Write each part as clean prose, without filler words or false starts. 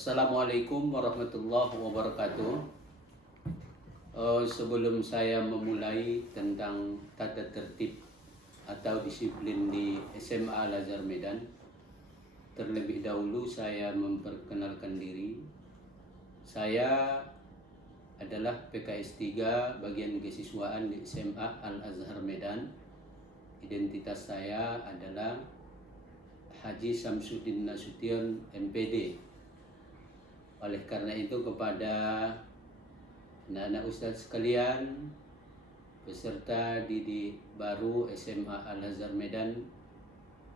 Assalamualaikum warahmatullahi wabarakatuh. Sebelum saya memulai tentang tata tertib atau disiplin di SMA Al-Azhar Medan, terlebih dahulu saya memperkenalkan diri. Saya adalah PKS 3 bagian kesiswaan di SMA Al-Azhar Medan. Identitas saya adalah Haji Samsudin Nasution MPD. Oleh karena itu, kepada anak-anak ustadz sekalian, peserta didik baru SMA Al-Azhar Medan,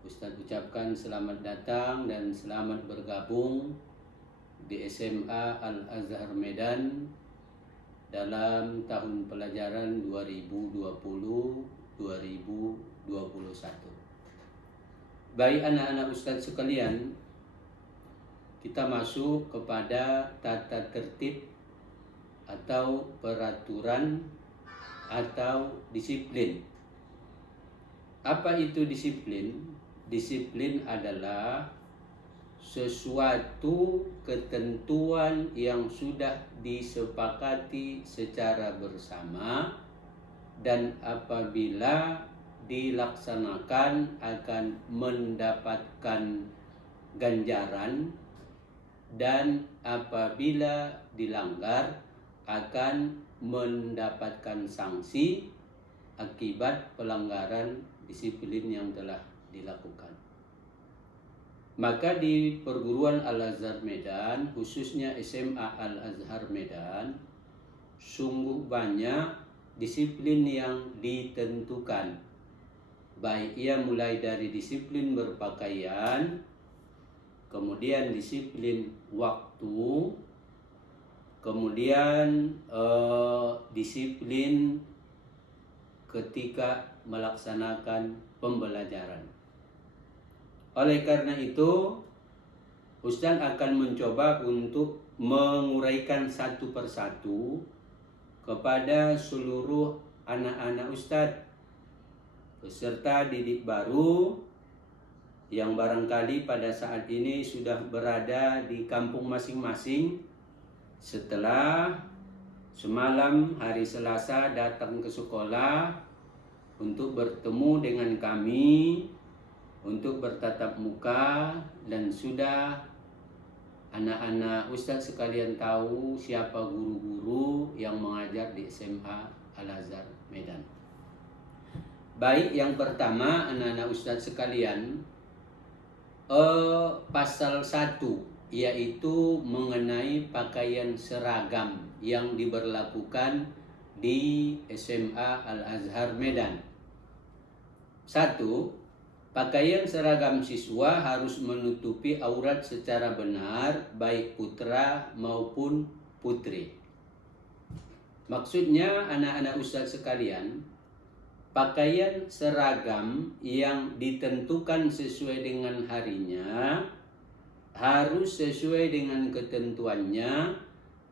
Ustadz ucapkan selamat datang dan selamat bergabung di SMA Al-Azhar Medan dalam tahun pelajaran 2020-2021. Baik anak-anak ustadz sekalian, kita masuk kepada tata tertib atau peraturan atau disiplin. Apa itu disiplin? Disiplin adalah sesuatu ketentuan yang sudah disepakati secara bersama dan apabila dilaksanakan akan mendapatkan ganjaran, dan apabila dilanggar akan mendapatkan sanksi akibat pelanggaran disiplin yang telah dilakukan. Maka di perguruan Al-Azhar Medan, khususnya SMA Al-Azhar Medan, sungguh banyak disiplin yang ditentukan. Baik ia mulai dari disiplin berpakaian, kemudian disiplin waktu, kemudian disiplin ketika melaksanakan pembelajaran. Oleh karena itu, Ustaz akan mencoba untuk menguraikan satu persatu kepada seluruh anak-anak Ustaz, peserta didik baru yang barangkali pada saat ini sudah berada di kampung masing-masing setelah semalam hari Selasa datang ke sekolah untuk bertemu dengan kami, untuk bertatap muka, dan sudah anak-anak ustadz sekalian tahu siapa guru-guru yang mengajar di SMA Al-Azhar Medan. Baik, yang pertama anak-anak ustadz sekalian, pasal 1 yaitu mengenai pakaian seragam yang diberlakukan di SMA Al-Azhar Medan. 1. Pakaian seragam siswa harus menutupi aurat secara benar, baik putra maupun putri. Maksudnya anak-anak ustadz sekalian, pakaian seragam yang ditentukan sesuai dengan harinya harus sesuai dengan ketentuannya,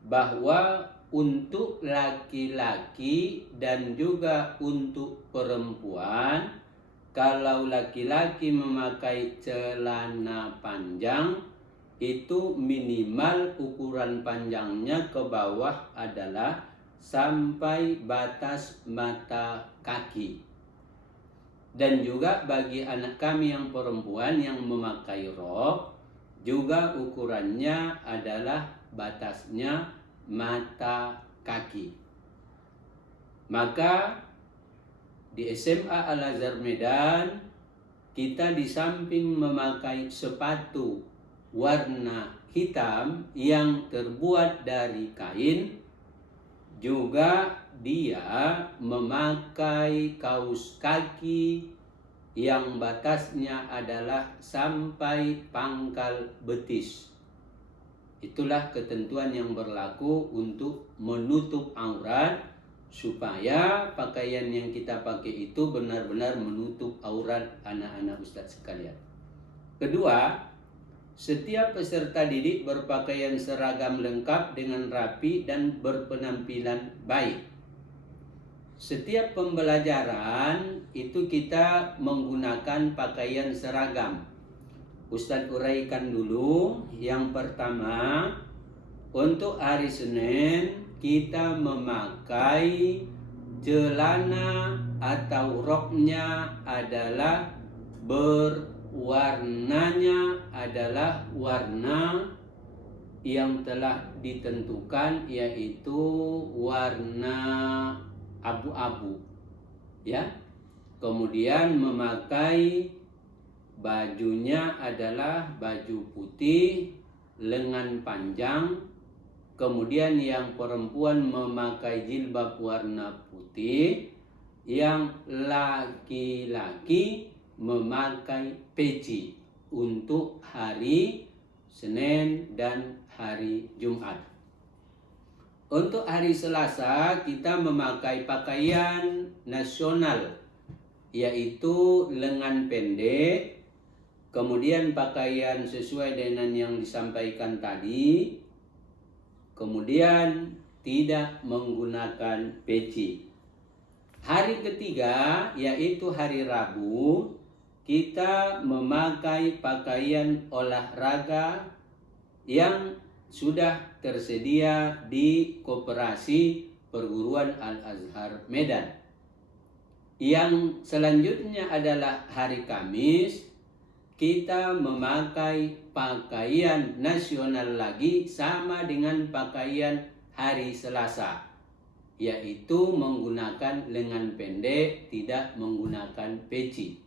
bahwa untuk laki-laki dan juga untuk perempuan, kalau laki-laki memakai celana panjang, itu minimal ukuran panjangnya ke bawah adalah sampai batas mata kaki. Dan juga bagi anak kami yang perempuan yang memakai rok, juga ukurannya adalah batasnya mata kaki. Maka di SMA Al-Azhar Medan, kita di samping memakai sepatu warna hitam yang terbuat dari kain, juga dia memakai kaus kaki yang batasnya adalah sampai pangkal betis. Itulah ketentuan yang berlaku untuk menutup aurat, supaya pakaian yang kita pakai itu benar-benar menutup aurat anak-anak ustadz sekalian. Kedua, setiap peserta didik berpakaian seragam lengkap dengan rapi dan berpenampilan baik. Setiap pembelajaran itu kita menggunakan pakaian seragam. Ustadz uraikan dulu. Yang pertama, untuk hari Senin kita memakai celana atau roknya adalah berwarnanya adalah warna yang telah ditentukan, yaitu warna abu-abu, ya. Kemudian memakai bajunya adalah baju putih lengan panjang. Kemudian yang perempuan memakai jilbab warna putih, yang laki-laki memakai peci untuk hari Senin dan hari Jumat. Untuk hari Selasa kita memakai pakaian nasional, yaitu lengan pendek, kemudian pakaian sesuai dengan yang disampaikan tadi, kemudian tidak menggunakan peci. Hari ketiga, yaitu hari Rabu, kita memakai pakaian olahraga yang sudah tersedia di Koperasi Perguruan Al-Azhar Medan. Yang selanjutnya adalah hari Kamis, kita memakai pakaian nasional lagi sama dengan pakaian hari Selasa, yaitu menggunakan lengan pendek, tidak menggunakan peci.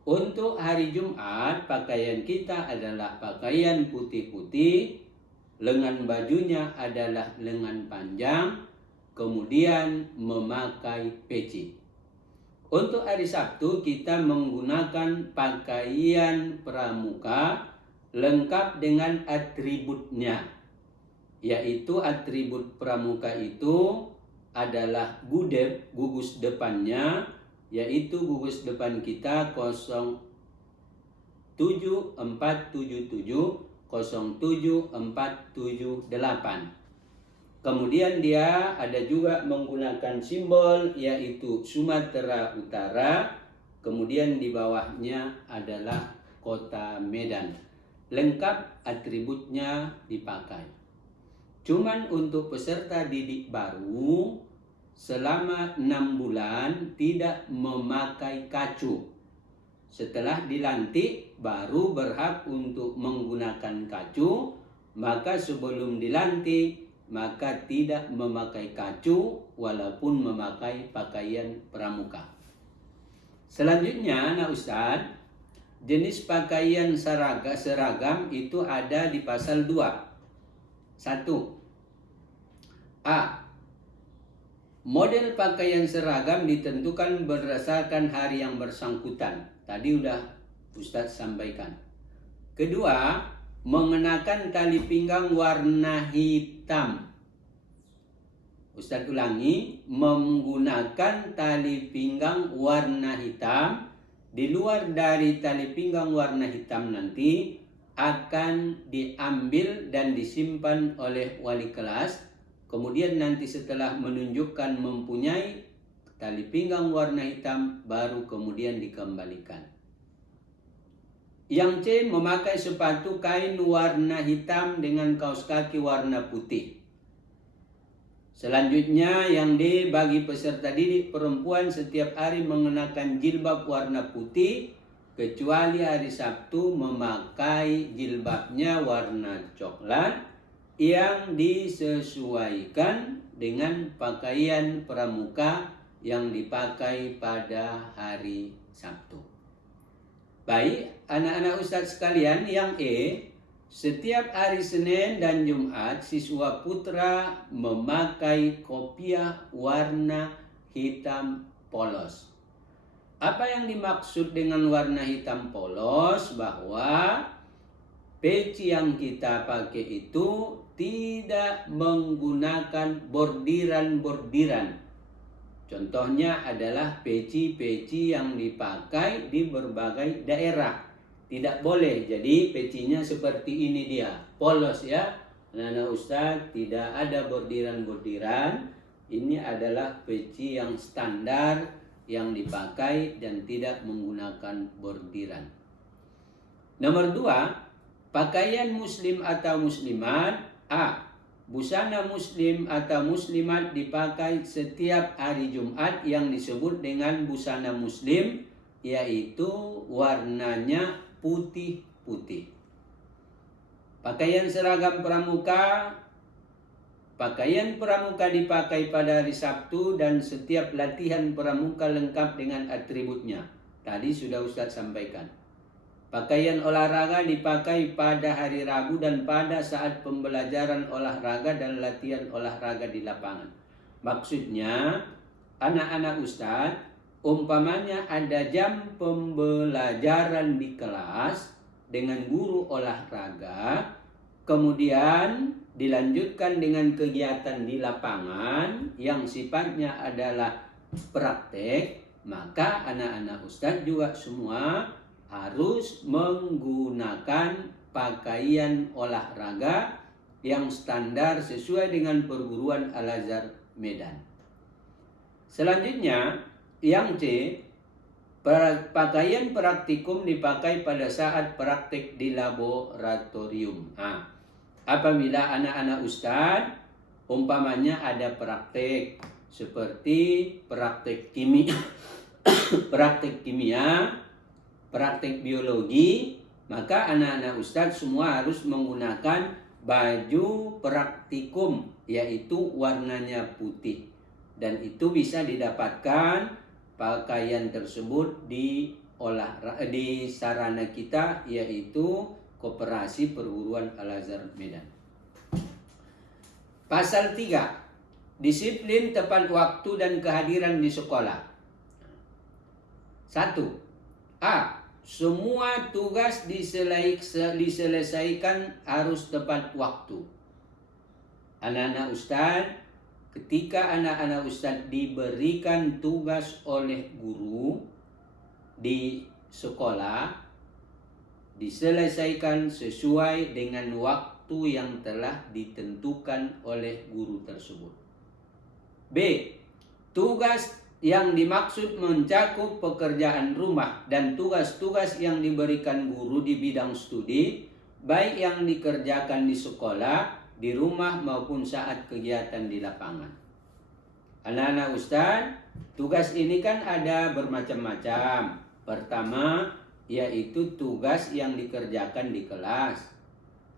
Untuk hari Jumat, pakaian kita adalah pakaian putih-putih, lengan bajunya adalah lengan panjang, kemudian memakai peci. Untuk hari Sabtu kita menggunakan pakaian pramuka lengkap dengan atributnya, yaitu atribut pramuka itu adalah gudeb, gugus depannya, yaitu gugus depan kita 07477 07478. Kemudian dia ada juga menggunakan simbol, yaitu Sumatera Utara. Kemudian di bawahnya adalah Kota Medan. Lengkap atributnya dipakai. Cuman untuk peserta didik baru selama 6 bulan tidak memakai kacu. Setelah dilantik baru berhak untuk menggunakan kacu, maka sebelum dilantik maka tidak memakai kacu walaupun memakai pakaian pramuka. Selanjutnya, Ustadz, jenis pakaian seragam itu ada di pasal 2. 1. A. Model pakaian seragam ditentukan berdasarkan hari yang bersangkutan. Tadi udah Ustadz sampaikan. Kedua, mengenakan tali pinggang warna hitam. Ustadz ulangi, menggunakan tali pinggang warna hitam. Di luar dari tali pinggang warna hitam nanti akan diambil dan disimpan oleh wali kelas. Kemudian nanti setelah menunjukkan mempunyai tali pinggang warna hitam, baru kemudian dikembalikan. Yang C, memakai sepatu kain warna hitam dengan kaos kaki warna putih. Selanjutnya yang D, bagi peserta didik perempuan setiap hari mengenakan jilbab warna putih, kecuali hari Sabtu memakai jilbabnya warna coklat yang disesuaikan dengan pakaian pramuka yang dipakai pada hari Sabtu. Baik, anak-anak Ustadz sekalian, yang E, setiap hari Senin dan Jumat siswa putra memakai kopiah warna hitam polos. Apa yang dimaksud dengan warna hitam polos? Bahwa peci yang kita pakai itu tidak menggunakan bordiran-bordiran. Contohnya adalah peci-peci yang dipakai di berbagai daerah. Tidak boleh, jadi pecinya seperti ini dia, polos ya. Anak-anak Ustadz, tidak ada bordiran-bordiran. Ini adalah peci yang standar yang dipakai dan tidak menggunakan bordiran. Nomor 2, pakaian muslim atau muslimat. A. Busana muslim atau muslimat dipakai setiap hari Jumat yang disebut dengan busana muslim, yaitu warnanya putih-putih. Pakaian seragam pramuka. Pakaian pramuka dipakai pada hari Sabtu dan setiap latihan pramuka lengkap dengan atributnya. Tadi sudah Ustadz sampaikan. Pakaian olahraga dipakai pada hari Rabu dan pada saat pembelajaran olahraga dan latihan olahraga di lapangan. Maksudnya, anak-anak Ustadz, umpamanya ada jam pembelajaran di kelas dengan guru olahraga, kemudian dilanjutkan dengan kegiatan di lapangan yang sifatnya adalah praktek, maka anak-anak Ustadz juga semua harus menggunakan pakaian olahraga yang standar sesuai dengan perguruan Al-Azhar Medan. Selanjutnya, yang C, pakaian praktikum dipakai pada saat praktek di laboratorium. Apabila anak-anak Ustadz umpamanya ada praktek seperti praktek kimia, praktek kimia, praktek biologi, maka anak-anak Ustadz semua harus menggunakan baju praktikum, yaitu warnanya putih. Dan itu bisa didapatkan pakaian tersebut di sarana kita, yaitu Koperasi Perguruan Al-Azhar Medan. Pasal 3, disiplin tepat waktu dan kehadiran di sekolah. 1. A. Semua tugas diselesaikan harus tepat waktu. Anak-anak Ustadz, ketika anak-anak Ustadz diberikan tugas oleh guru di sekolah, diselesaikan sesuai dengan waktu yang telah ditentukan oleh guru tersebut. B. Tugas yang dimaksud mencakup pekerjaan rumah dan tugas-tugas yang diberikan guru di bidang studi, baik yang dikerjakan di sekolah, di rumah maupun saat kegiatan di lapangan. Anak-anak Ustadz, tugas ini kan ada bermacam-macam. Pertama, yaitu tugas yang dikerjakan di kelas.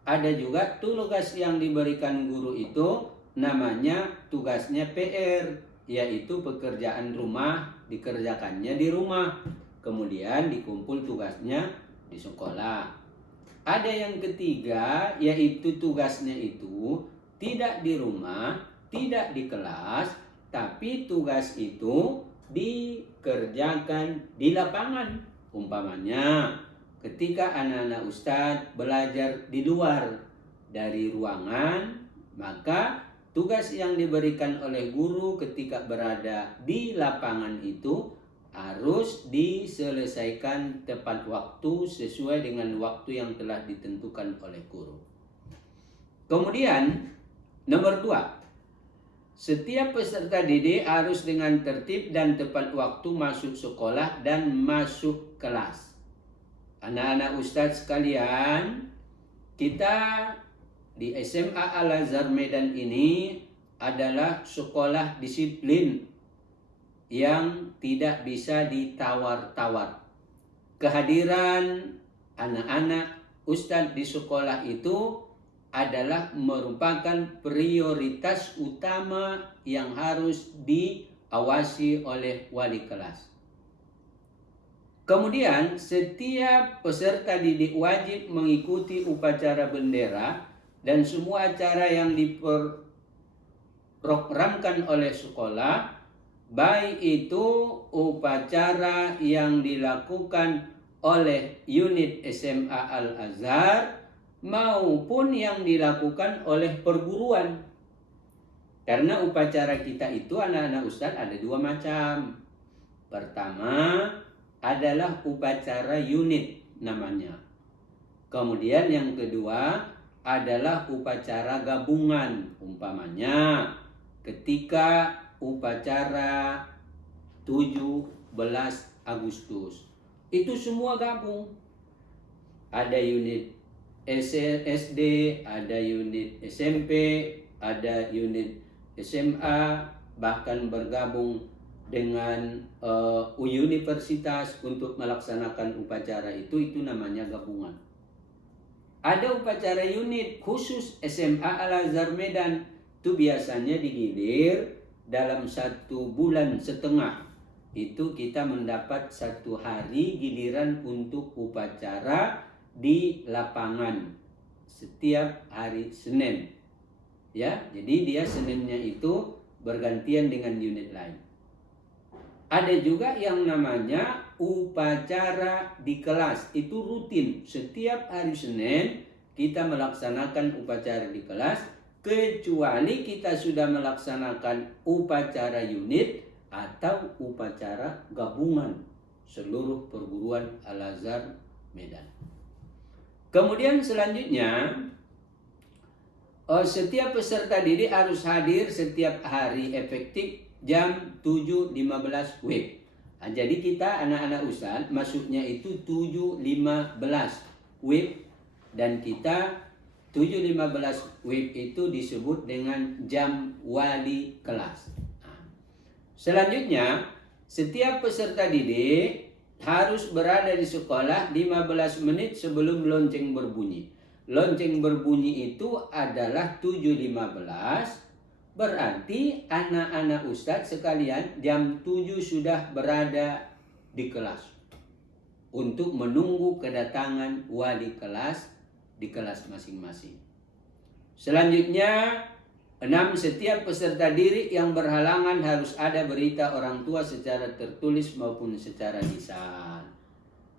Ada juga tugas yang diberikan guru itu namanya tugasnya PR, yaitu pekerjaan rumah, dikerjakannya di rumah, kemudian dikumpul tugasnya di sekolah. Ada yang ketiga, yaitu tugasnya itu tidak di rumah, tidak di kelas, tapi tugas itu dikerjakan di lapangan. Umpamanya, ketika anak-anak Ustadz belajar di luar dari ruangan, maka tugas yang diberikan oleh guru ketika berada di lapangan itu harus diselesaikan tepat waktu sesuai dengan waktu yang telah ditentukan oleh guru. Kemudian, nomor 2, setiap peserta didik harus dengan tertib dan tepat waktu masuk sekolah dan masuk kelas. Anak-anak Ustadz sekalian, kita di SMA Al-Azhar Medan ini adalah sekolah disiplin yang tidak bisa ditawar-tawar. Kehadiran anak-anak Ustadz di sekolah itu adalah merupakan prioritas utama yang harus diawasi oleh wali kelas. Kemudian, setiap peserta didik wajib mengikuti upacara bendera dan semua acara yang diprogramkan oleh sekolah, baik itu upacara yang dilakukan oleh unit SMA Al-Azhar maupun yang dilakukan oleh perguruan. Karena upacara kita itu anak-anak Ustadz ada 2 macam. Pertama adalah upacara unit namanya. Kemudian yang kedua adalah upacara gabungan. Umpamanya ketika upacara 17 Agustus itu semua gabung. ada unit SD, ada unit SMP, ada unit SMA, bahkan bergabung dengan universitas untuk melaksanakan upacara itu namanya gabungan. Ada upacara unit khusus SMA Al-Azhar Medan, itu biasanya digilir dalam 1,5 bulan. Itu kita mendapat 1 hari giliran untuk upacara di lapangan setiap hari Senin. Ya, jadi dia Seninnya itu bergantian dengan unit lain. Ada juga yang namanya upacara di kelas, itu rutin. Setiap hari Senin kita melaksanakan upacara di kelas, kecuali kita sudah melaksanakan upacara unit atau upacara gabungan seluruh perguruan Al-Azhar Medan. Kemudian selanjutnya, setiap peserta didik harus hadir setiap hari efektif jam 7.15 WIB. Jadi kita anak-anak ustadz masuknya itu 7.15 WIB, dan kita 7.15 WIB itu disebut dengan jam wali kelas. Selanjutnya, setiap peserta didik harus berada di sekolah 15 menit sebelum lonceng berbunyi. Lonceng berbunyi itu adalah 7.15, berarti anak-anak ustadz sekalian jam 7 sudah berada di kelas untuk menunggu kedatangan wali kelas di kelas masing-masing. Selanjutnya, 6. Setiap peserta didik yang berhalangan harus ada berita orang tua secara tertulis maupun secara lisan.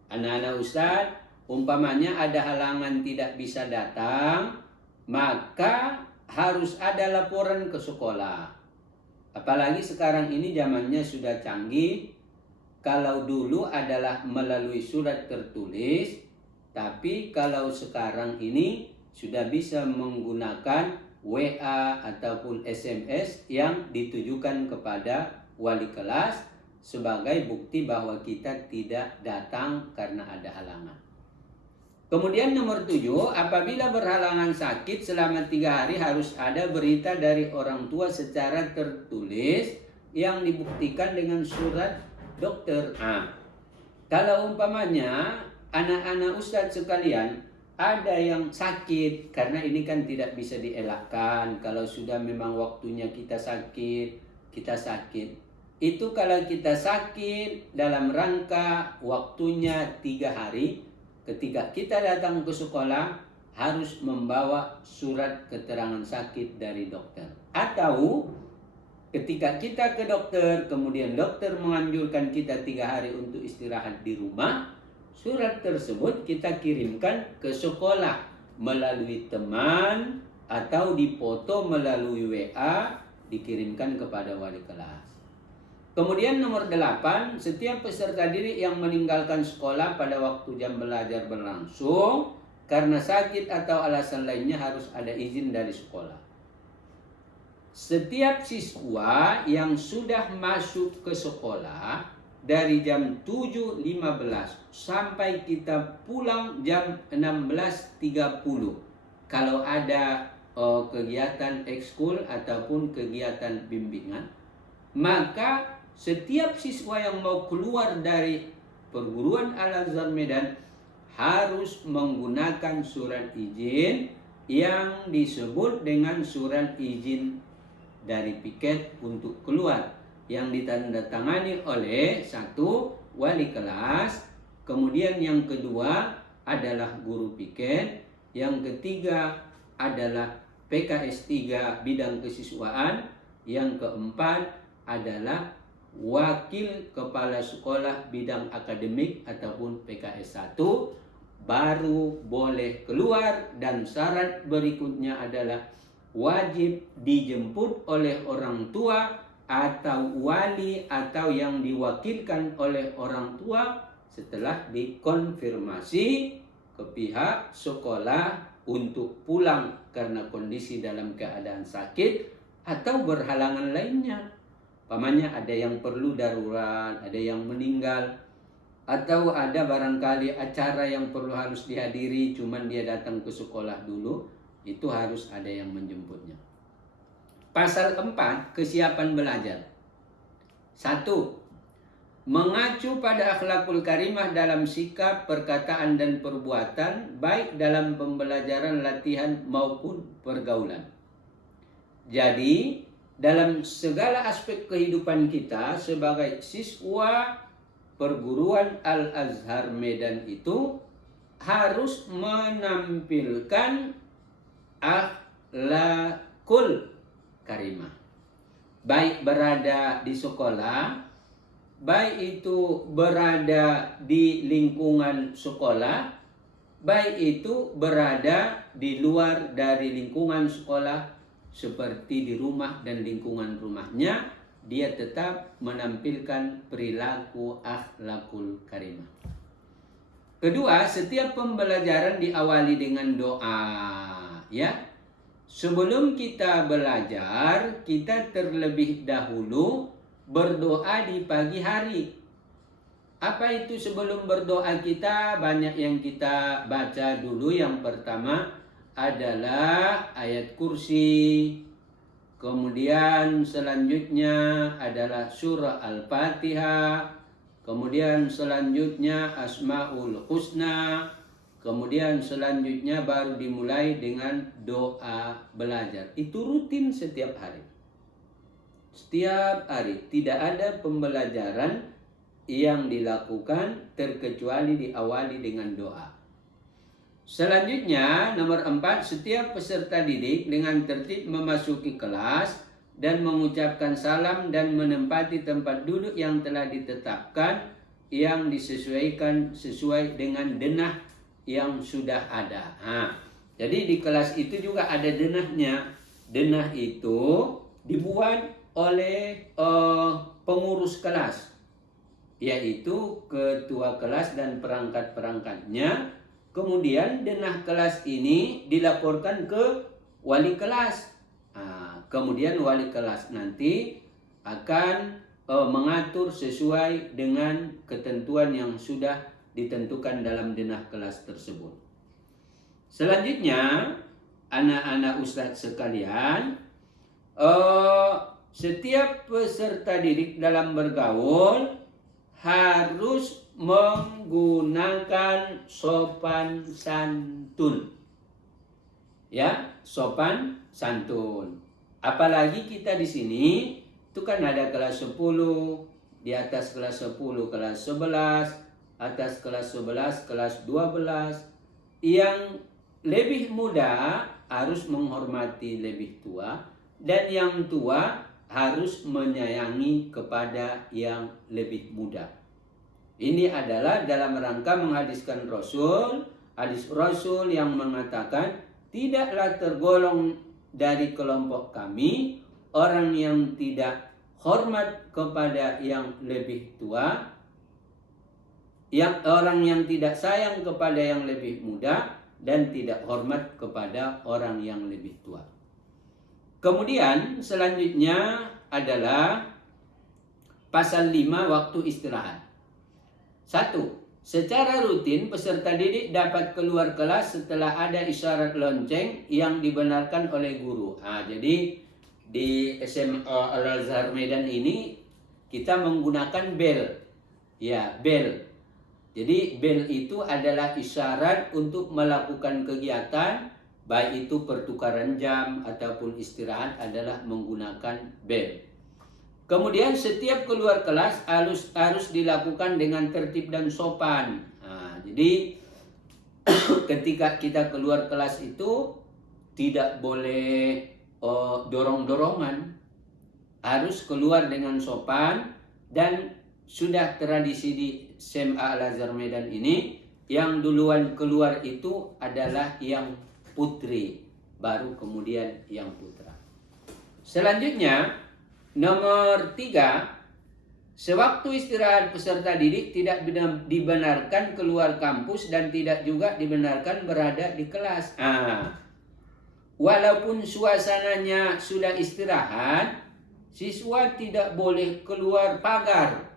Anak-anak ustadz, umpamanya ada halangan tidak bisa datang, maka harus ada laporan ke sekolah. Apalagi sekarang ini zamannya sudah canggih. Kalau dulu adalah melalui surat tertulis, tapi kalau sekarang ini sudah bisa menggunakan WA ataupun SMS yang ditujukan kepada wali kelas sebagai bukti bahwa kita tidak datang karena ada halangan. Kemudian nomor 7, apabila berhalangan sakit selama 3 hari harus ada berita dari orang tua secara tertulis yang dibuktikan dengan surat dokter. Kalau umpamanya anak-anak ustadz sekalian ada yang sakit, karena ini kan tidak bisa dielakkan. Kalau sudah memang waktunya kita sakit. Itu kalau kita sakit dalam rangka waktunya 3 hari, ketika kita datang ke sekolah harus membawa surat keterangan sakit dari dokter. Atau ketika kita ke dokter, kemudian dokter menganjurkan kita 3 hari untuk istirahat di rumah, surat tersebut kita kirimkan ke sekolah melalui teman atau dipoto melalui WA, dikirimkan kepada wali kelas. Kemudian nomor 8, setiap peserta didik yang meninggalkan sekolah pada waktu jam belajar berlangsung karena sakit atau alasan lainnya harus ada izin dari sekolah. Setiap siswa yang sudah masuk ke sekolah dari jam 7.15 sampai kita pulang jam 16.30, kalau ada kegiatan ekskul ataupun kegiatan bimbingan, maka setiap siswa yang mau keluar dari perguruan Al-Azhar Medan harus menggunakan surat izin yang disebut dengan surat izin dari piket untuk keluar, yang ditandatangani oleh 1 wali kelas, kemudian yang kedua adalah guru piket, yang ketiga adalah PKS 3 bidang kesiswaan, yang keempat adalah wakil kepala sekolah bidang akademik ataupun PKS 1, baru boleh keluar. Dan syarat berikutnya adalah wajib dijemput oleh orang tua atau wali atau yang diwakilkan oleh orang tua setelah dikonfirmasi ke pihak sekolah untuk pulang karena kondisi dalam keadaan sakit atau berhalangan lainnya. Pamannya ada yang perlu darurat, ada yang meninggal, atau ada barangkali acara yang perlu harus dihadiri, cuman dia datang ke sekolah dulu, itu harus ada yang menjemputnya. Pasal 4, kesiapan belajar. 1. Mengacu pada akhlakul karimah dalam sikap, perkataan, dan perbuatan, baik dalam pembelajaran, latihan, maupun pergaulan. Jadi, dalam segala aspek kehidupan kita sebagai siswa perguruan Al-Azhar Medan itu harus menampilkan akhlakul karimah. Baik berada di sekolah, baik itu berada di lingkungan sekolah, baik itu berada di luar dari lingkungan sekolah, seperti di rumah dan lingkungan rumahnya, dia tetap menampilkan perilaku akhlakul karimah. Kedua, setiap pembelajaran diawali dengan doa, ya. Sebelum kita belajar, kita terlebih dahulu berdoa di pagi hari. Apa itu sebelum berdoa kita? Banyak yang kita baca dulu. Yang pertama adalah ayat kursi. Kemudian selanjutnya adalah surah Al-Fatihah. Kemudian selanjutnya Asmaul Husna. Kemudian selanjutnya baru dimulai dengan doa belajar. Itu rutin setiap hari. Setiap hari. Tidak ada pembelajaran yang dilakukan terkecuali diawali dengan doa. Selanjutnya, nomor 4, setiap peserta didik dengan tertib memasuki kelas dan mengucapkan salam dan menempati tempat duduk yang telah ditetapkan, yang disesuaikan sesuai dengan denah yang sudah ada. Jadi di kelas itu juga ada denahnya. Denah itu dibuat oleh pengurus kelas, yaitu ketua kelas dan perangkat-perangkatnya. Kemudian denah kelas ini dilaporkan ke wali kelas. Kemudian wali kelas nanti akan mengatur sesuai dengan ketentuan yang sudah ditentukan dalam denah kelas tersebut. Selanjutnya, anak-anak ustadz sekalian, setiap peserta didik dalam bergaul harus menggunakan sopan santun. Ya, sopan santun. Apalagi kita di sini itu kan ada kelas 10, di atas kelas 10 kelas 11, atas kelas 11 kelas 12. Yang lebih muda harus menghormati lebih tua, dan yang tua harus menyayangi kepada yang lebih muda. Ini adalah dalam rangka menghadiskan Rasul, hadis Rasul yang mengatakan, tidaklah tergolong dari kelompok kami orang yang tidak hormat kepada yang lebih tua, orang yang tidak sayang kepada yang lebih muda, dan tidak hormat kepada orang yang lebih tua. Kemudian selanjutnya adalah pasal 5, waktu istirahat. 1. Secara rutin peserta didik dapat keluar kelas setelah ada isyarat lonceng yang dibenarkan oleh guru. Jadi di SMA Al-Azhar Medan ini kita menggunakan bel. Ya, bel. Jadi bel itu adalah isyarat untuk melakukan kegiatan, baik itu pertukaran jam ataupun istirahat, adalah menggunakan bel. Kemudian setiap keluar kelas harus dilakukan dengan tertib dan sopan. Jadi ketika kita keluar kelas itu tidak boleh dorong-dorongan, harus keluar dengan sopan. Dan sudah tradisi di SMA Al-Azhar Medan ini, yang duluan keluar itu adalah yang putri, baru kemudian yang putra. Selanjutnya, nomor 3, sewaktu istirahat peserta didik tidak dibenarkan keluar kampus dan tidak juga dibenarkan berada di kelas. Walaupun suasananya sudah istirahat, siswa tidak boleh keluar pagar.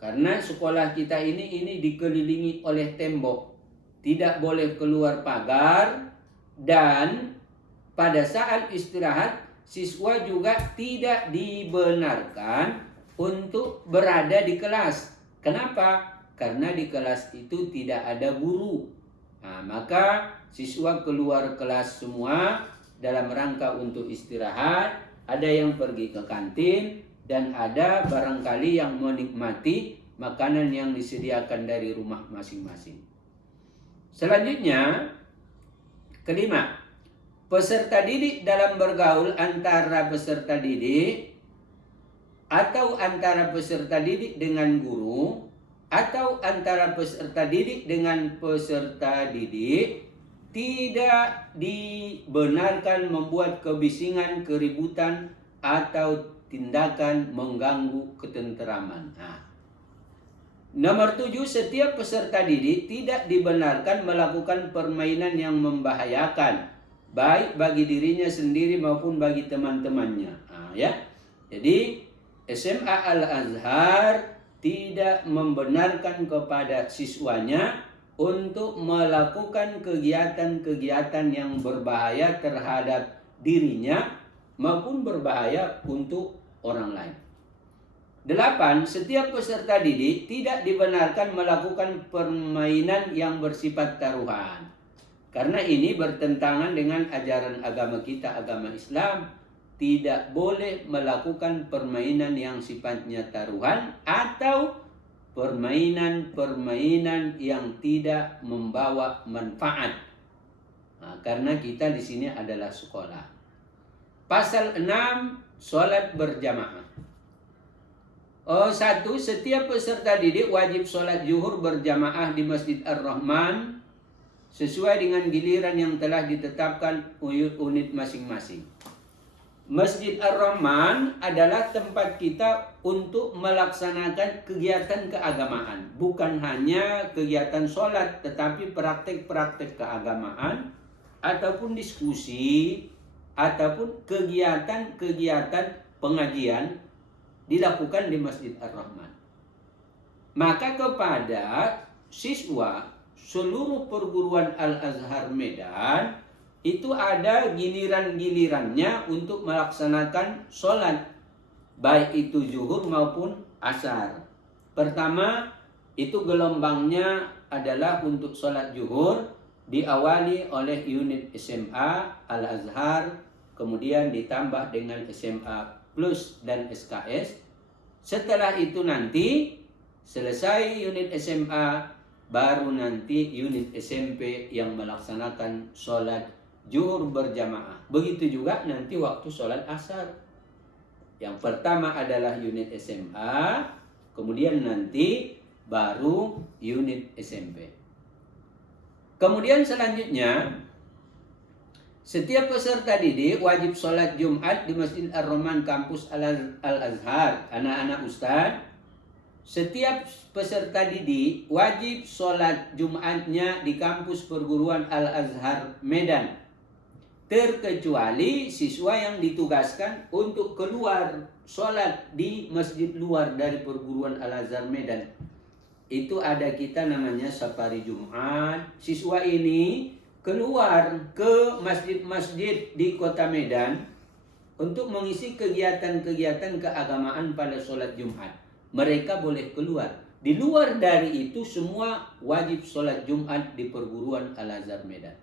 Karena sekolah kita ini dikelilingi oleh tembok. Tidak boleh keluar pagar, dan pada saat istirahat siswa juga tidak dibenarkan untuk berada di kelas. Kenapa? Karena di kelas itu tidak ada guru. Nah, maka siswa keluar kelas semua dalam rangka untuk istirahat. Ada yang pergi ke kantin, dan ada barangkali yang menikmati makanan yang disediakan dari rumah masing-masing. Selanjutnya, kelima, peserta didik dalam bergaul antara peserta didik atau antara peserta didik dengan guru atau antara peserta didik dengan peserta didik tidak dibenarkan membuat kebisingan, keributan, atau tindakan mengganggu ketenteraman. Nomor 7, setiap peserta didik tidak dibenarkan melakukan permainan yang membahayakan, baik bagi dirinya sendiri maupun bagi teman-temannya. Jadi SMA Al-Azhar tidak membenarkan kepada siswanya untuk melakukan kegiatan-kegiatan yang berbahaya terhadap dirinya maupun berbahaya untuk orang lain. 8. Setiap peserta didik tidak dibenarkan melakukan permainan yang bersifat taruhan. Karena ini bertentangan dengan ajaran agama kita, agama Islam. Tidak boleh melakukan permainan yang sifatnya taruhan atau permainan-permainan yang tidak membawa manfaat. Karena kita di sini adalah sekolah. Pasal 6, sholat berjamaah. 1. Setiap peserta didik wajib sholat zuhur berjamaah di Masjid Ar-Rahman sesuai dengan giliran yang telah ditetapkan unit masing-masing. Masjid Ar-Rahman adalah tempat kita untuk melaksanakan kegiatan keagamaan. Bukan hanya kegiatan sholat, tetapi praktek-praktek keagamaan, ataupun diskusi, ataupun kegiatan-kegiatan pengajian dilakukan di Masjid Ar-Rahman. Maka kepada siswa seluruh perguruan Al-Azhar Medan, itu ada giliran-gilirannya untuk melaksanakan sholat, baik itu zuhur maupun asar. Pertama, itu gelombangnya adalah untuk sholat zuhur, diawali oleh unit SMA Al-Azhar, kemudian ditambah dengan SMA Plus dan SKS. Setelah itu nanti, selesai unit SMA, baru nanti unit SMP yang melaksanakan sholat zuhur berjamaah. Begitu juga nanti waktu sholat asar. Yang pertama adalah unit SMA, kemudian nanti baru unit SMP. Kemudian selanjutnya, setiap peserta didik wajib sholat Jumat di Masjid Ar-Rahman kampus Al-Azhar. Anak-anak ustaz, setiap peserta didik wajib sholat Jumatnya di kampus perguruan Al-Azhar Medan, terkecuali siswa yang ditugaskan untuk keluar sholat di masjid luar dari perguruan Al-Azhar Medan. Itu ada kita namanya safari Jumat. Siswa ini keluar ke masjid-masjid di kota Medan untuk mengisi kegiatan-kegiatan keagamaan pada sholat Jumat. Mereka boleh keluar. Di luar dari itu semua wajib sholat Jumat di perguruan Al-Azhar Medan.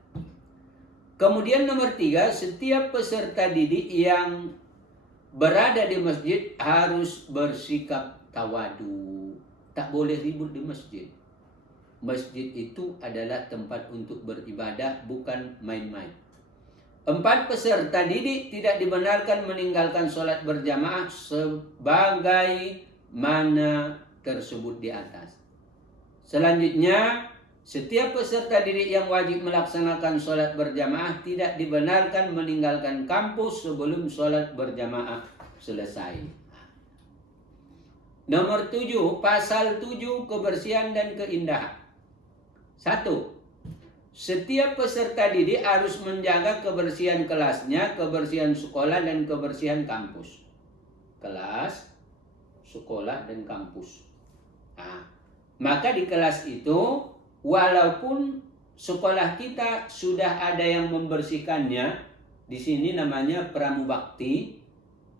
Kemudian nomor 3, setiap peserta didik yang berada di masjid harus bersikap tawadu. Tak boleh ribut di masjid. Masjid itu adalah tempat untuk beribadah, bukan main-main. 4, peserta didik tidak dibenarkan meninggalkan sholat berjamaah sebagai mana tersebut di atas. Selanjutnya, setiap peserta didik yang wajib melaksanakan sholat berjamaah tidak dibenarkan meninggalkan kampus sebelum sholat berjamaah selesai. Nomor 7, pasal 7, kebersihan dan keindahan. 1. Setiap peserta didik harus menjaga kebersihan kelasnya, kebersihan sekolah, dan kebersihan kampus. Kelas, sekolah, dan kampus. Nah, maka di kelas itu, walaupun sekolah kita sudah ada yang membersihkannya, di sini namanya pramubakti,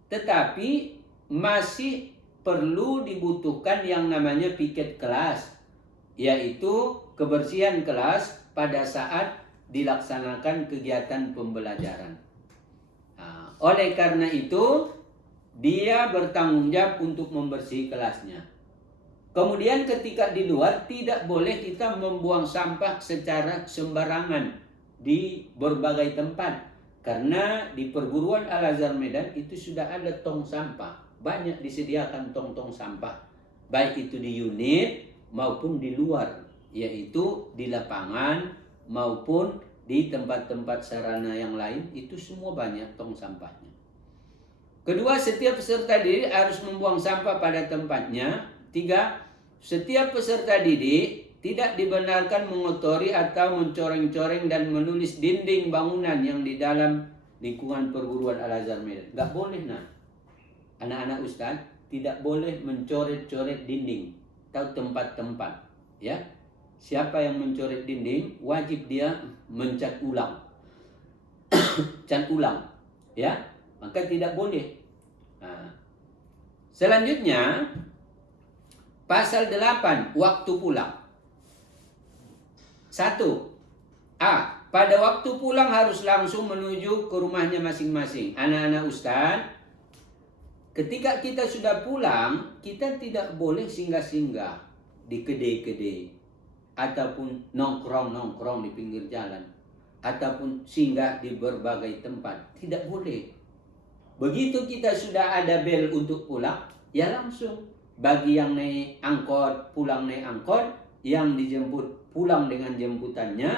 tetapi masih perlu dibutuhkan yang namanya piket kelas, yaitu kebersihan kelas pada saat dilaksanakan kegiatan pembelajaran. Nah, oleh karena itu, dia bertanggung jawab untuk membersih kelasnya. Kemudian ketika di luar, tidak boleh kita membuang sampah secara sembarangan di berbagai tempat. Karena di perguruan Al-Azhar Medan itu sudah ada tong sampah. Banyak disediakan tong-tong sampah. Baik itu di unit maupun di luar. Yaitu di lapangan maupun di tempat-tempat sarana yang lain. Itu semua banyak tong sampahnya. Kedua, setiap peserta didik harus membuang sampah pada tempatnya. 3, setiap peserta didik tidak dibenarkan mengotori atau mencoreng-coreng dan menulis dinding bangunan yang di dalam lingkungan perguruan Al-Azhar Medan. Gak boleh, nah. Anak-anak ustaz tidak boleh mencoret-coret dinding atau tempat-tempat. Ya, siapa yang mencoret dinding wajib dia mencat ulang, cat ulang. Ya, maka tidak boleh. Nah, selanjutnya pasal 8, waktu pulang. 1. A. Pada waktu pulang harus langsung menuju ke rumahnya masing-masing. Anak-anak ustaz, ketika kita sudah pulang, kita tidak boleh singgah-singgah di kedai-kedai, ataupun nongkrong-nongkrong di pinggir jalan, ataupun singgah di berbagai tempat. Tidak boleh. Begitu kita sudah ada bel untuk pulang, ya langsung. Bagi yang naik angkot, pulang naik angkot, yang dijemput pulang dengan jemputannya,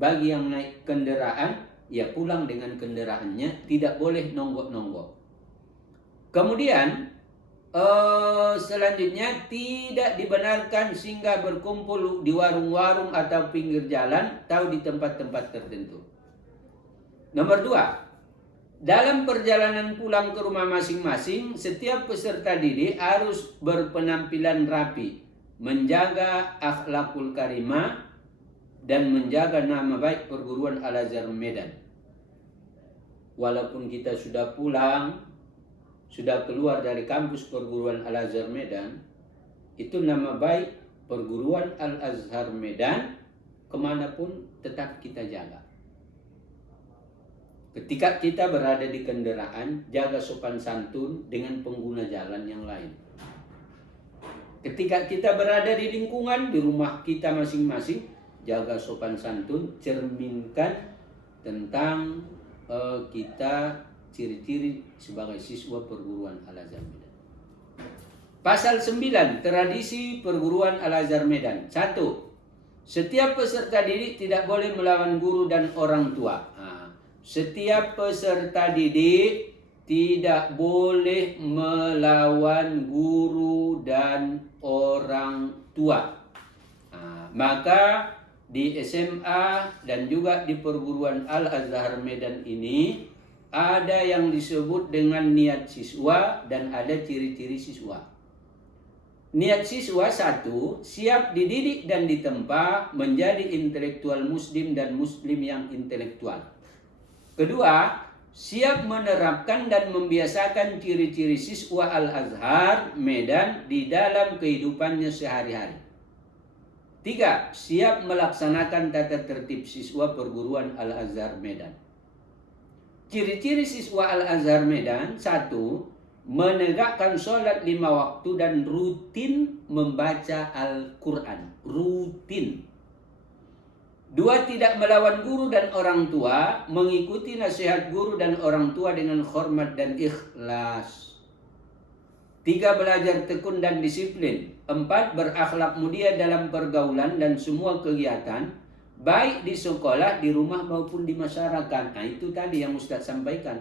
bagi yang naik kendaraan, ya pulang dengan kendaraannya, tidak boleh nonggok-nonggok. Kemudian, selanjutnya tidak dibenarkan singgah berkumpul di warung-warung atau pinggir jalan atau di tempat-tempat tertentu. Nomor 2. Dalam perjalanan pulang ke rumah masing-masing, setiap peserta didik harus berpenampilan rapi, menjaga akhlakul karimah, dan menjaga nama baik perguruan Al-Azhar Medan. Walaupun kita sudah pulang, sudah keluar dari kampus perguruan Al-Azhar Medan, itu nama baik perguruan Al-Azhar Medan kemanapun tetap kita jaga. Ketika kita berada di kendaraan, jaga sopan santun dengan pengguna jalan yang lain. Ketika kita berada di lingkungan, di rumah kita masing-masing, jaga sopan santun, cerminkan tentang kita ciri-ciri sebagai siswa perguruan Al-Azhar Medan. Pasal 9, tradisi perguruan Al-Azhar Medan. 1. Setiap peserta didik tidak boleh melawan guru dan orang tua. Setiap peserta didik tidak boleh melawan guru dan orang tua. Maka di SMA dan juga di perguruan Al-Azhar Medan ini ada yang disebut dengan niat siswa dan ada ciri-ciri siswa. Niat siswa 1, siap dididik dan ditempa menjadi intelektual muslim dan muslim yang intelektual. Kedua, siap menerapkan dan membiasakan ciri-ciri siswa Al-Azhar Medan di dalam kehidupannya sehari-hari. 3, siap melaksanakan tata tertib siswa perguruan Al-Azhar Medan. Ciri-ciri siswa Al-Azhar Medan: 1, menegakkan sholat 5 waktu dan rutin membaca Al-Quran. Rutin. 2, tidak melawan guru dan orang tua, mengikuti nasihat guru dan orang tua dengan hormat dan ikhlas. 3, belajar tekun dan disiplin. 4, berakhlak mulia dalam pergaulan dan semua kegiatan, baik di sekolah, di rumah maupun di masyarakat. Nah, itu tadi yang Ustaz sampaikan.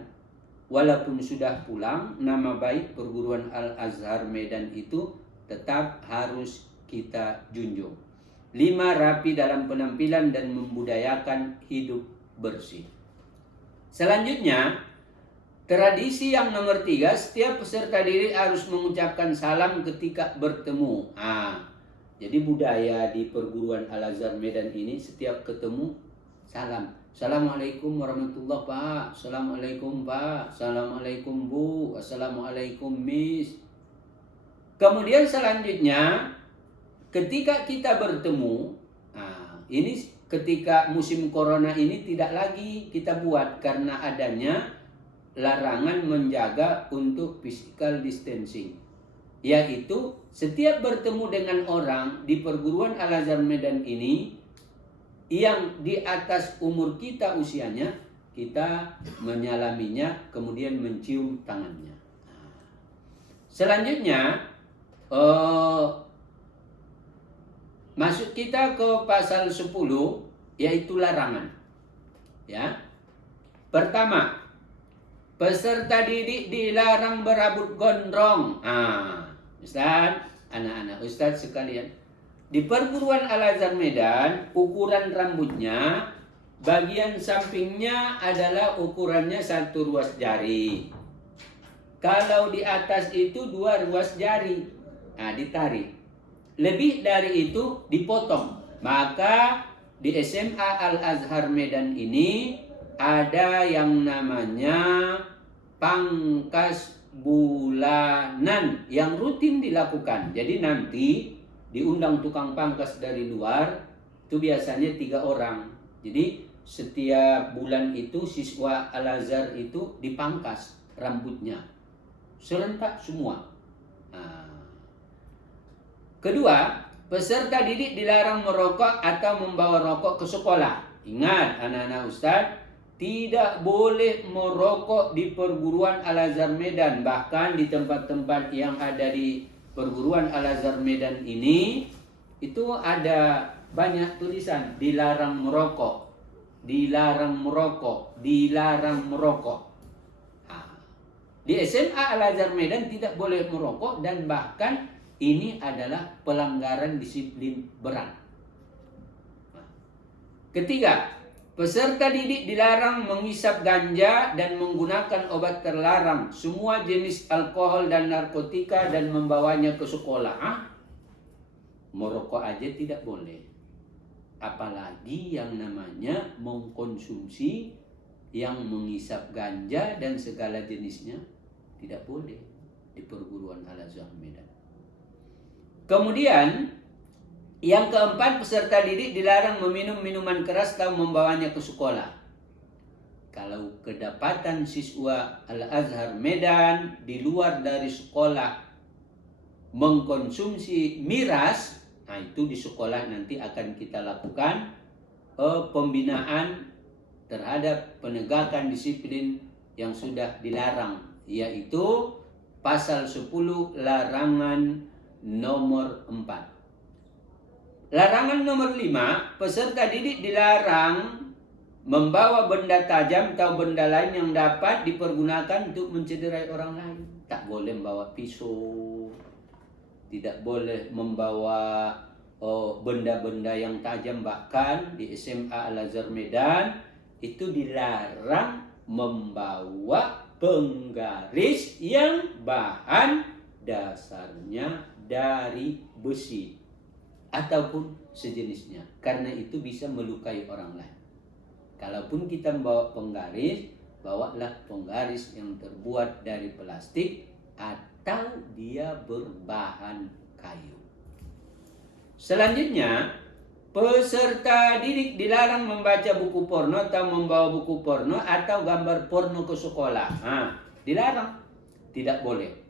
Walaupun sudah pulang, nama baik perguruan Al-Azhar Medan itu tetap harus kita junjung. 5, rapi dalam penampilan dan membudayakan hidup bersih. Selanjutnya, tradisi yang nomor 3, setiap peserta didik harus mengucapkan salam ketika bertemu. Jadi budaya di perguruan Al-Azhar Medan ini setiap ketemu salam. Assalamualaikum warahmatullahi Pak. Assalamualaikum Pak. Assalamualaikum Bu. Assalamualaikum Miss. Kemudian selanjutnya ketika kita bertemu, ini ketika musim corona ini tidak lagi kita buat karena adanya larangan menjaga untuk physical distancing. Yaitu setiap bertemu dengan orang di perguruan Al-Azhar Medan ini yang di atas umur kita usianya, kita menyalaminya kemudian mencium tangannya. Selanjutnya masuk kita ke pasal 10 yaitu larangan. Ya. Pertama, peserta didik dilarang berambut gondrong. Ustaz, anak-anak Ustaz sekalian, di perguruan Al-Azhar Medan ukuran rambutnya bagian sampingnya adalah ukurannya 1 ruas jari. Kalau di atas itu 2 ruas jari. Ditarik. Lebih dari itu dipotong. Maka di SMA Al-Azhar Medan ini ada yang namanya pangkas bulanan yang rutin dilakukan. Jadi nanti diundang tukang pangkas dari luar, itu biasanya 3 orang. Jadi setiap bulan itu siswa Al-Azhar itu dipangkas rambutnya. Serentak semua. Kedua, peserta didik dilarang merokok atau membawa rokok ke sekolah. Ingat anak-anak Ustaz, tidak boleh merokok di perguruan Al-Azhar Medan. Bahkan di tempat-tempat yang ada di perguruan Al-Azhar Medan ini, itu ada banyak tulisan dilarang merokok, dilarang merokok, dilarang merokok. Di SMA Al-Azhar Medan tidak boleh merokok dan bahkan ini adalah pelanggaran disiplin berat. Ketiga, peserta didik dilarang menghisap ganja dan menggunakan obat terlarang, semua jenis alkohol dan narkotika dan membawanya ke sekolah. Merokok aja tidak boleh. Apalagi yang namanya mengkonsumsi yang menghisap ganja dan segala jenisnya tidak boleh di perguruan Al-Azhar Medan. Kemudian yang keempat, peserta didik dilarang meminum minuman keras atau membawanya ke sekolah. Kalau kedapatan siswa Al-Azhar Medan di luar dari sekolah mengkonsumsi miras, itu di sekolah nanti akan kita lakukan pembinaan terhadap penegakan disiplin yang sudah dilarang, yaitu pasal 10 larangan nomor 4. Larangan nomor 5, peserta didik dilarang membawa benda tajam atau benda lain yang dapat dipergunakan untuk mencederai orang lain. Tak boleh membawa pisau, tidak boleh membawa benda-benda yang tajam. Bahkan di SMA Al-Azhar Medan itu dilarang membawa penggaris yang bahan dasarnya dari besi ataupun sejenisnya, karena itu bisa melukai orang lain. Kalaupun kita membawa penggaris, bawalah penggaris yang terbuat dari plastik atau dia berbahan kayu. Selanjutnya, peserta didik dilarang membaca buku porno atau membawa buku porno atau gambar porno ke sekolah. Dilarang, tidak boleh.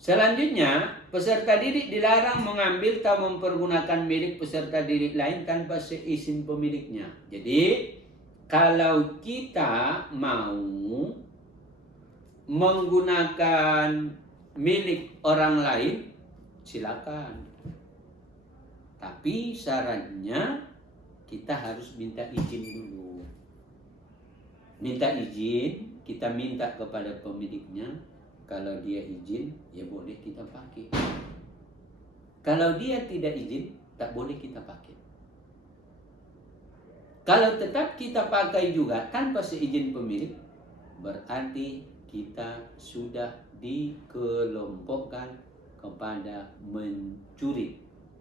Selanjutnya, peserta didik dilarang mengambil atau mempergunakan milik peserta didik lain tanpa seizin pemiliknya. Jadi, kalau kita mau menggunakan milik orang lain, silakan. Tapi syaratnya kita harus minta izin dulu. Minta izin, kita minta kepada pemiliknya. Kalau dia izin, ya boleh kita pakai. Kalau dia tidak izin, tak boleh kita pakai. Kalau tetap kita pakai juga tanpa seizin pemilik, berarti kita sudah dikelompokkan kepada mencuri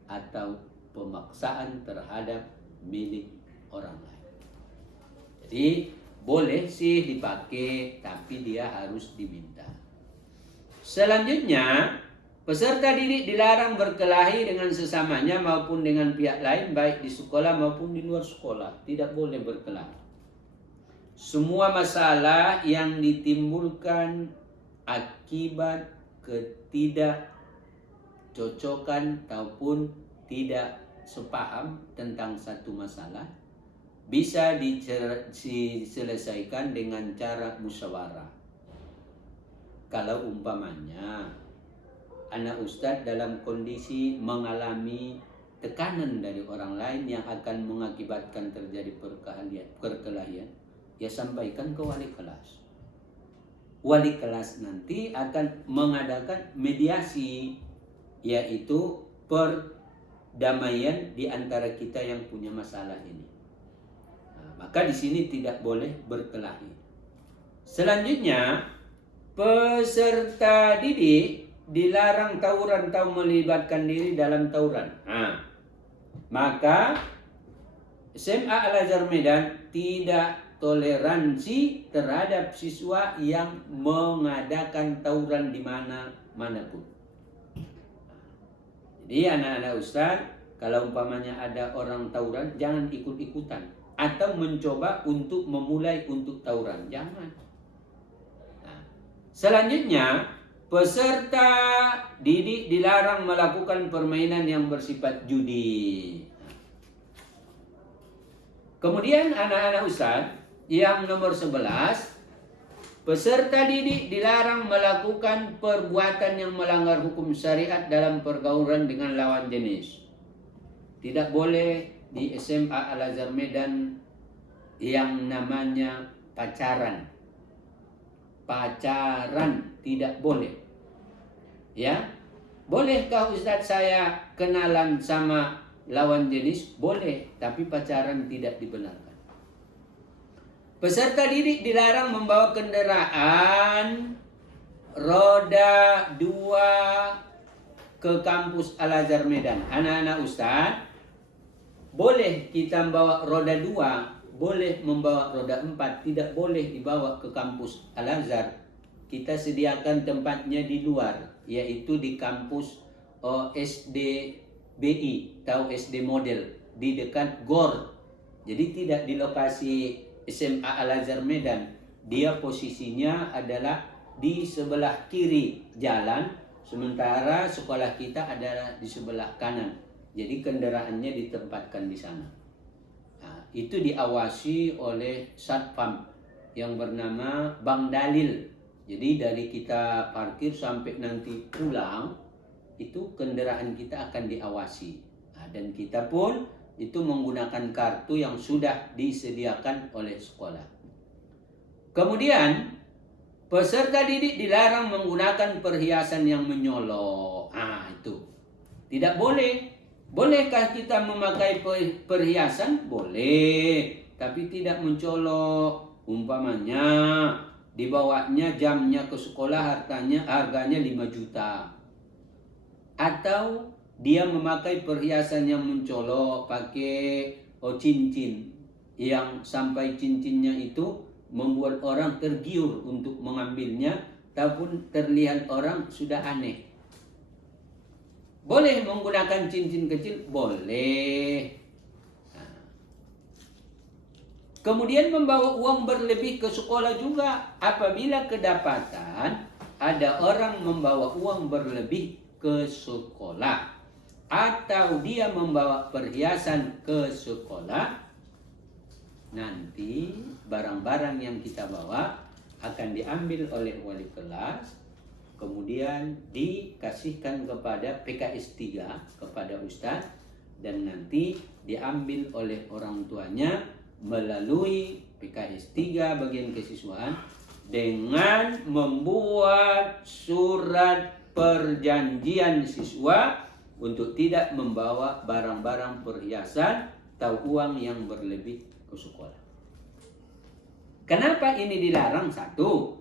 atau pemaksaan terhadap milik orang lain. Jadi boleh sih dipakai, tapi dia harus diminta. Selanjutnya, peserta didik dilarang berkelahi dengan sesamanya maupun dengan pihak lain, baik di sekolah maupun di luar sekolah. Tidak boleh berkelahi. Semua masalah yang ditimbulkan akibat ketidakcocokan ataupun tidak sepaham tentang satu masalah bisa diselesaikan dengan cara musyawarah. Kalau umpamanya anak ustadz dalam kondisi mengalami tekanan dari orang lain yang akan mengakibatkan terjadi perkelahian, ya sampaikan ke wali kelas. Wali kelas nanti akan mengadakan mediasi, yaitu perdamaian di antara kita yang punya masalah ini. Nah, maka di sini tidak boleh berkelahi. Selanjutnya, peserta didik dilarang tawuran atau melibatkan diri dalam tawuran. Nah, maka SMA Al-Azhar Medan tidak toleransi terhadap siswa yang mengadakan tawuran di manapun. Jadi anak-anak ustadz, kalau umpamanya ada orang tawuran, jangan ikut-ikutan atau mencoba untuk memulai untuk tawuran, jangan. Nah, selanjutnya, peserta didik dilarang melakukan permainan yang bersifat judi. Kemudian anak-anak ustadz, yang nomor 11, peserta didik dilarang melakukan perbuatan yang melanggar hukum syariat dalam pergaulan dengan lawan jenis. Tidak boleh di SMA Al-Azhar Medan yang namanya pacaran. Pacaran tidak boleh. Ya, bolehkah Ustadz saya kenalan sama lawan jenis? Boleh, tapi pacaran tidak dibenarkan. Peserta didik dilarang membawa kendaraan roda 2 ke kampus Al-Azhar Medan. Anak-anak ustadz, boleh kita membawa roda 2, boleh membawa roda 4, tidak boleh dibawa ke kampus Al-Azhar. Kita sediakan tempatnya di luar, yaitu di kampus SDBI atau SD Model di dekat GOR. Jadi tidak di lokasi SMA Al-Azhar Medan. Dia posisinya adalah di sebelah kiri jalan, sementara sekolah kita adalah di sebelah kanan. Jadi kendaraannya ditempatkan di sana. Nah, itu diawasi oleh Satpam yang bernama Bang Dalil. Jadi dari kita parkir sampai nanti pulang, itu kendaraan kita akan diawasi. Nah, dan kita pun itu menggunakan kartu yang sudah disediakan oleh sekolah. Kemudian, peserta didik dilarang menggunakan perhiasan yang menyolok. Itu tidak boleh. Bolehkah kita memakai perhiasan? Boleh, tapi tidak mencolok. Umpamanya dibawanya jamnya ke sekolah, harganya 5 juta. Atau dia memakai perhiasan yang mencolok, pakai cincin yang sampai cincinnya itu membuat orang tergiur untuk mengambilnya, ataupun terlihat orang sudah aneh. Boleh menggunakan cincin kecil? Boleh. Nah. Kemudian membawa uang berlebih ke sekolah juga. Apabila kedapatan ada orang membawa uang berlebih ke sekolah, atau dia membawa perhiasan ke sekolah, nanti barang-barang yang kita bawa akan diambil oleh wali kelas, kemudian dikasihkan kepada PKS 3, kepada ustadz, dan nanti diambil oleh orang tuanya melalui PKS 3 bagian kesiswaan dengan membuat surat perjanjian siswa untuk tidak membawa barang-barang perhiasan atau uang yang berlebih ke sekolah. Kenapa ini dilarang? Satu,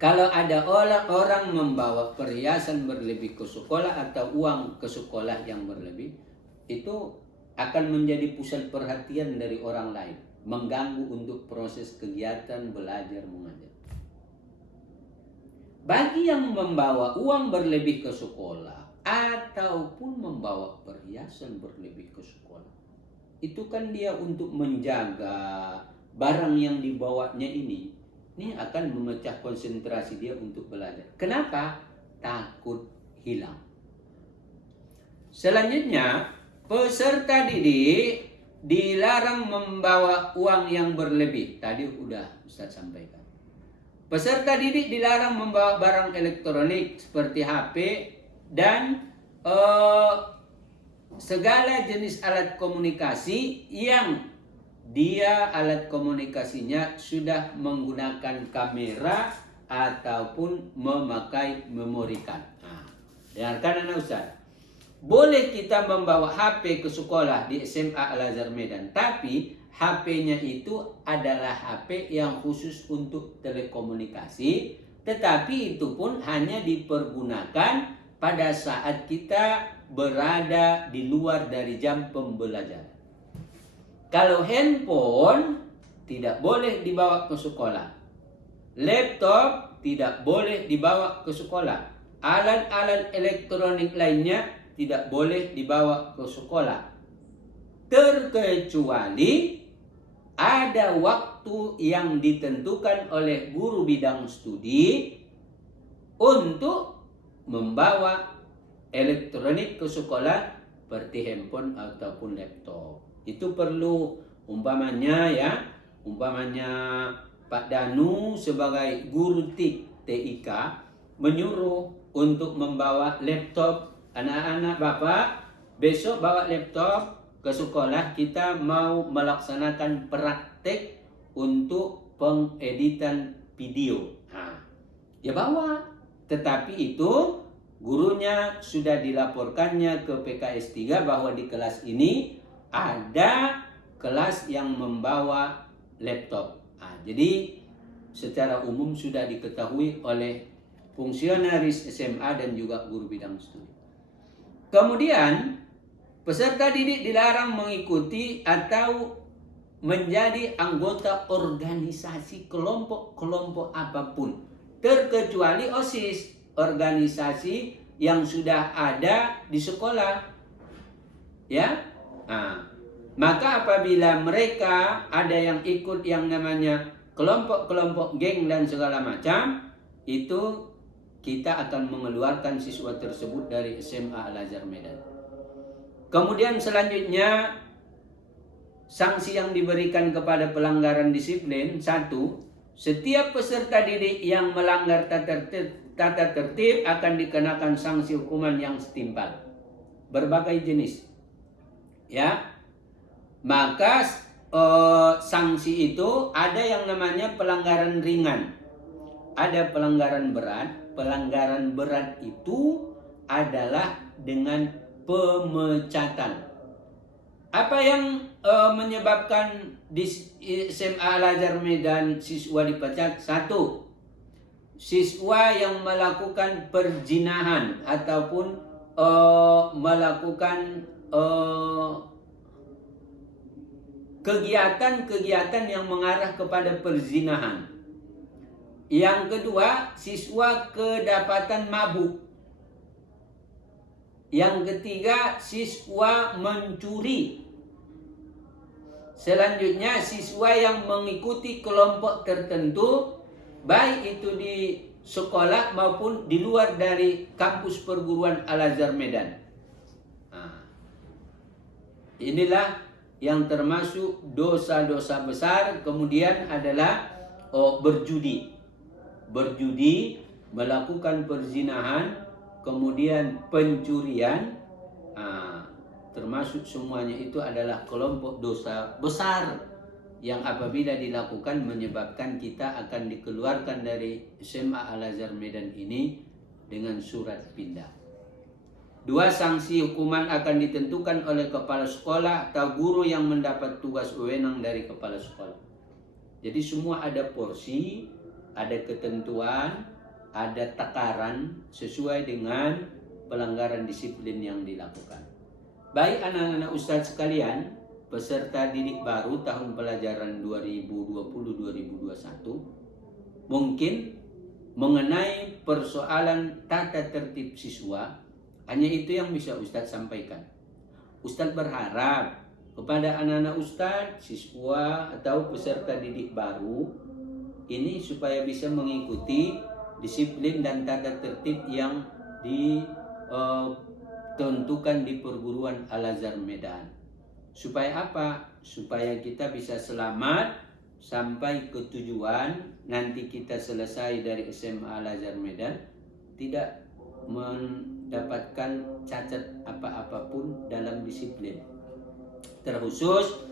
Kalau ada orang membawa perhiasan berlebih ke sekolah atau uang ke sekolah yang berlebih, itu akan menjadi pusat perhatian dari orang lain, mengganggu untuk proses kegiatan belajar mengajar. Bagi yang membawa uang berlebih ke sekolah ataupun membawa perhiasan berlebih ke sekolah, itu kan dia untuk menjaga barang yang dibawanya ini akan memecah konsentrasi dia untuk belajar. Kenapa? Takut hilang. Selanjutnya, peserta didik dilarang membawa uang yang berlebih. Tadi udah Ustaz sampaikan. Peserta didik dilarang membawa barang elektronik seperti HP dan segala jenis alat komunikasi yang dia alat komunikasinya sudah menggunakan kamera ataupun memakai memori card. Dengarkan anak Ustaz. Boleh kita membawa HP ke sekolah di SMA Al-Azhar Medan, tapi HP-nya itu adalah HP yang khusus untuk telekomunikasi, tetapi itu pun hanya dipergunakan pada saat kita berada di luar dari jam pembelajaran. Kalau handphone tidak boleh dibawa ke sekolah. Laptop tidak boleh dibawa ke sekolah. Alat-alat elektronik lainnya tidak boleh dibawa ke sekolah. Terkecuali ada waktu yang ditentukan oleh guru bidang studi untuk membawa elektronik ke sekolah seperti handphone ataupun laptop. Itu perlu umpamanya Pak Danu sebagai guru TIK menyuruh untuk membawa laptop. Anak-anak Bapak besok bawa laptop ke sekolah, kita mau melaksanakan praktek untuk pengeditan video. Ya bawa, tetapi itu gurunya sudah dilaporkannya ke PKS 3 bahwa di kelas ini ada kelas yang membawa laptop. Jadi secara umum sudah diketahui oleh fungsionaris SMA dan juga guru bidang studi. Kemudian peserta didik dilarang mengikuti atau menjadi anggota organisasi kelompok-kelompok apapun, terkecuali OSIS, organisasi yang sudah ada di sekolah. Ya. Maka apabila mereka ada yang ikut yang namanya kelompok-kelompok geng dan segala macam, itu kita akan mengeluarkan siswa tersebut dari SMA Al-Azhar Medan. Kemudian selanjutnya, sanksi yang diberikan kepada pelanggaran disiplin. 1. Setiap peserta didik yang melanggar tata tertib akan dikenakan sanksi hukuman yang setimpal, berbagai jenis. Ya, maka sanksi itu ada yang namanya pelanggaran ringan, ada pelanggaran berat. Pelanggaran berat itu adalah dengan pemecatan. Apa yang menyebabkan di SMA Al-Azhar Medan siswa dipecat? 1. Siswa yang melakukan perzinahan ataupun melakukan kegiatan-kegiatan yang mengarah kepada perzinahan. Yang kedua, siswa kedapatan mabuk. Yang ketiga, siswa mencuri. Selanjutnya, siswa yang mengikuti kelompok tertentu, baik itu di sekolah maupun di luar dari kampus perguruan Al-Azhar Medan. Inilah yang termasuk dosa-dosa besar. Kemudian adalah berjudi, melakukan perzinahan, kemudian pencurian, termasuk semuanya itu adalah kelompok dosa besar yang apabila dilakukan menyebabkan kita akan dikeluarkan dari SMA Al-Azhar Medan ini dengan surat pindah. 2. Sanksi hukuman akan ditentukan oleh kepala sekolah atau guru yang mendapat tugas wewenang dari kepala sekolah. Jadi semua ada porsi, ada ketentuan, ada takaran sesuai dengan pelanggaran disiplin yang dilakukan. Baik anak-anak ustadz sekalian, peserta didik baru tahun pelajaran 2020-2021, mungkin mengenai persoalan tata tertib siswa, hanya itu yang bisa Ustadz sampaikan. Ustadz berharap kepada anak-anak Ustadz, siswa atau peserta didik baru ini supaya bisa mengikuti disiplin dan tata tertib yang ditentukan di perguruan Al-Azhar Medan. Supaya apa? Supaya kita bisa selamat sampai ke tujuan, nanti kita selesai dari SMA Al-Azhar Medan tidak mendapatkan cacat apa-apapun dalam disiplin. Terkhusus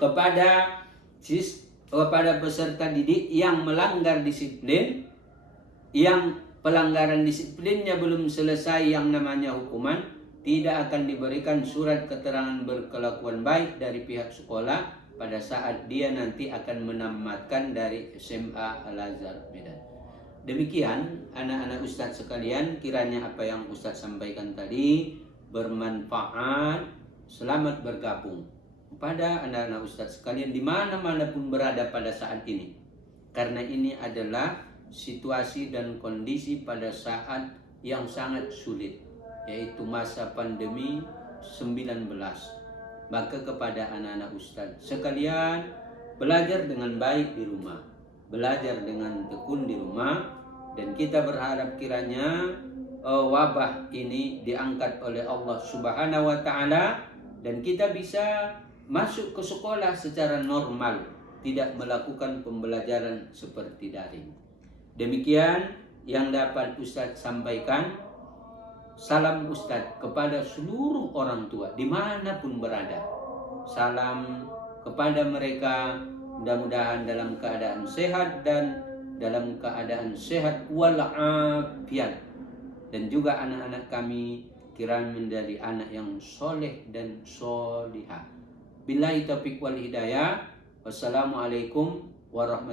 kepada peserta didik yang melanggar disiplin, yang pelanggaran disiplinnya belum selesai yang namanya hukuman, tidak akan diberikan surat keterangan berkelakuan baik dari pihak sekolah pada saat dia nanti akan menamatkan dari SMA Al-Azhar Medan. Demikian anak-anak Ustadz sekalian, kiranya apa yang Ustadz sampaikan tadi bermanfaat. Selamat bergabung kepada anak-anak Ustadz sekalian di mana-mana pun berada pada saat ini. Karena ini adalah situasi dan kondisi pada saat yang sangat sulit, yaitu masa pandemi 19. Maka kepada anak-anak Ustadz sekalian, belajar dengan baik di rumah, belajar dengan tekun di rumah, dan kita berharap kiranya wabah ini diangkat oleh Allah Subhanahu wa Ta'ala, dan kita bisa masuk ke sekolah secara normal, tidak melakukan pembelajaran seperti daring. Demikian yang dapat Ustadz sampaikan. Salam Ustadz kepada seluruh orang tua dimanapun berada. Salam kepada mereka, mudah-mudahan dalam keadaan sehat dan dalam keadaan sehat walafiat. Dan juga anak-anak kami kiranya menjadi anak yang soleh dan solihah. Billahi taufiq wal hidayah. Wassalamualaikum warahmatullahi wabarakatuh.